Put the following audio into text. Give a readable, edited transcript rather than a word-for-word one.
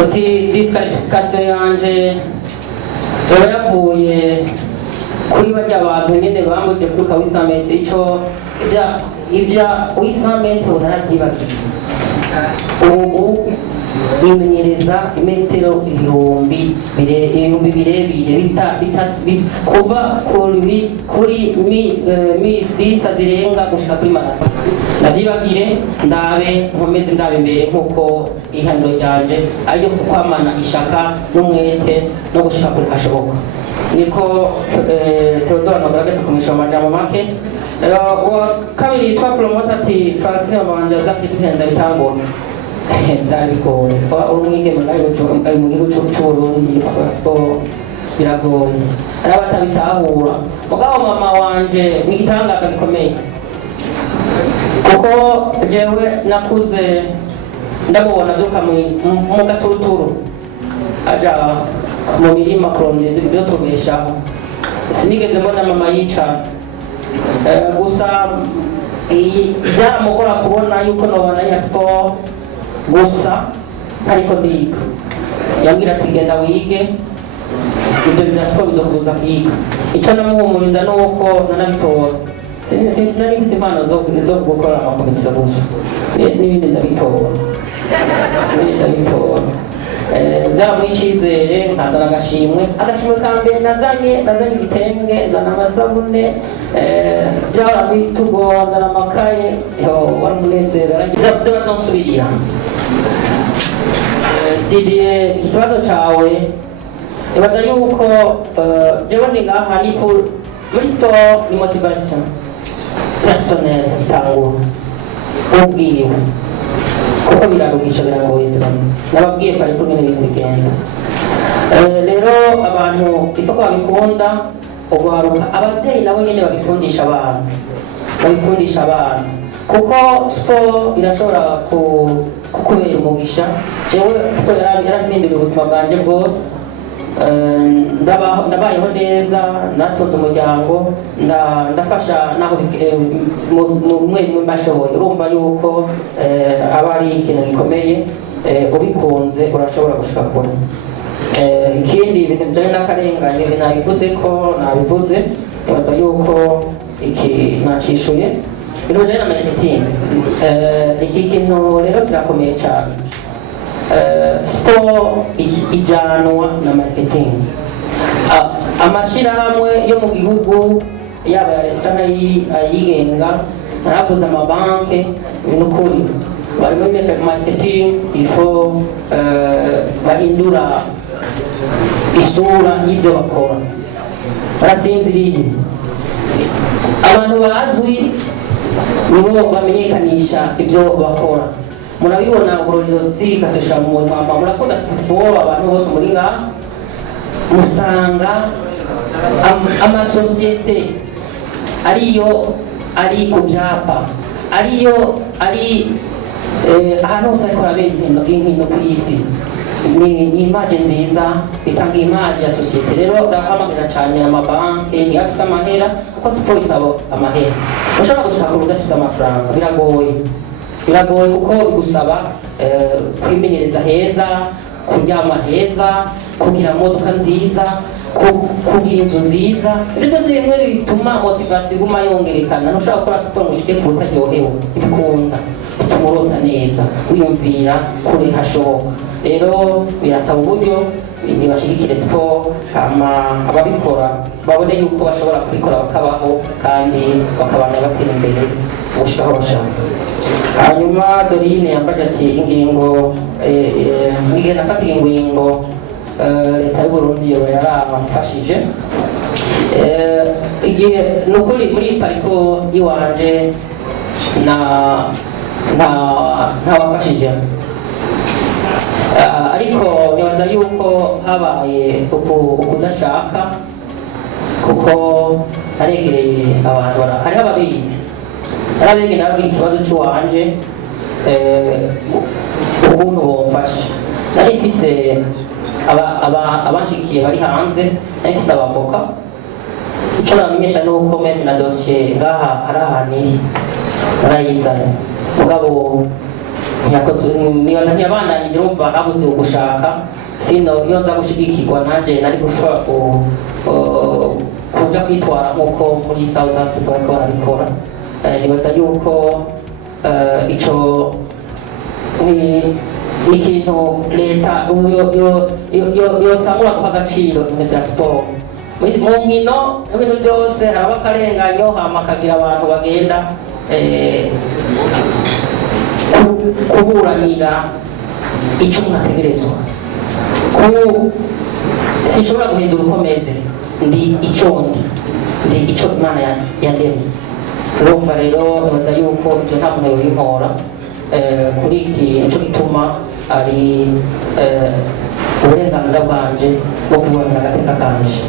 uti disqualification yanje yavuye kuri bajya abantu nyine bambuje kuruka wisamete ico ibya wisamete unaravyibagiye ubu bimenyereza imetero ibihumbi birebire kuva kuri misisa zirenga gushika kuri marato navyibagire ndabe nkomeze ndabe imbere nkuko ihaniro ryanje ariyo kukwamana ishaka n'umwete no gushika kuri hashoboka niko Theodore nagaragaza kumisha amajambo make wa kabiri twa promoter ati Francine Mabanja zakigutenda bitangora byarikoye urumwige mu gihugu cy'Uburundi kwa sport biragoye ari abatabitahura mugabo mama wanje ni gitangaza gikomeye kuko jewe nakuze ndabona byuka mu gaturuturu aja mu mirima kurondeza ibyo tubeshaho sinigeze mbona mama yicara gusa byaramugora kubona yuko nobona ya sport gusa ariko ndiga yambwira ati genda wige ibyo bya sport bizokuza kwiga icyo namuhumuriza nuko nanabitora sinari impano zo gukora amakompetisiyo gusa n'ibindi ndabitora byaramuha icyizere nkazana agashimwe ka mbere nazanye ibitenge nzana amasabune byahora bitugora nzana amakaye wari umunezero by'abatonsubirira Didier ikibazo cyawe ibaza yuko jewe ndi ngaha muri sport ni motivation personnel itangura ubwiwe kuko biraruhisha biragoye nababwiye ko ariko nyine bigenda rero abantu ipfa ko babikunda ugwaruka abavyeyi nabo nyine babikundisha abana kuko sport irashobora kukubera umugisha jewe sport yarampinduriye ubuzima bwanje bwose ndabayeho neza natunze umuryango ndafasha naho mwe mbashoboye urumva yuko aba ari ikintu gikomeye ubikunze urashobora gushika kure ikindi ibintu bijanye n'akarengane nabivuze nibaza yuko iki nacishuye ibintu bijanye na marketing iki kintu rero kirakomeye cyane sport ijanwa na marketing amashirahamwe yo mu gihugu yaba ya leta n'ayigenga naravuze amabanke n'ukuri bari muri marketing ifo bahindura isura y'ibyo bakora barasinziriye abantu bazwi nibo bamenyekanisha ibyo bakora murabibona ngororero si gasesha mu ntamba murakunda football abantu bose muri nga musanga amasosiyete ariyo ari ku byapa ariyo ari ahantu hose ariko habera inkino ku isi ni image nziza bitanga image ya sosiyete rero ndahamagarira cyane amabanki ni afise amahera kuko siporo isaba amahera ushobora gushaka udafise amafaranga biragoye kuko bigusaba kwimenyereza heza kuryama heza kugira imodoka nziza kugira inzu nziza ibyo byose bimwe bituma motivasiyo iguma yongerekana ntushobora gukora siporo ngo ushike ku butaryohewe ibikunda bituma urota neza wiyumvira kure hashoboka rero birasaba uburyo ntibashigikire siporo ababikora babone yuko bashobora kubikora bakabaho kandi bakabana batera imbere gushika aho bashaka hanyuma Dorine yambaje ati ingingo ngiye nafata ingingo leta y'u Burundi yo yaramfashije igihe nukuri muri pariko yiwanje nta wafashije ariko nibaza yuko habaye ukudashaka kuko aregereye abantu hariho ababizi arabenge nababwira ikibazo cy'uwanje ukuntu bomfasha nari mfise abanshikiye bari hanze nari mfise abavoka icyo nabamenyesha nuko meme na dosiye ngaha hari ahantu iri narayizanye mugabo nibaza ntiyabandanije urumva habuze ugushaka sino iyo nza gushigikirwa nanje nari gushobora kuja kwitwara nk'uko muri South Africa bariko barabikora. Nibaza yuko ico ni ikintu leta yotangura guha agaciro ibintu vya siporo mu nkino n'ibintu byose. haraba akarenganyo hama akagira abantu bagenda kuburanira icyo umuntu ategerezwa. Sinshobora guhindura uko meze, ndi icyo Imana yandemye. Urumva rero nibaza yuko ibyo nta muntu yobimpora kuri iki. Nicyo gituma ari uburenganzira bwanje bwo kubonera agateka kanje.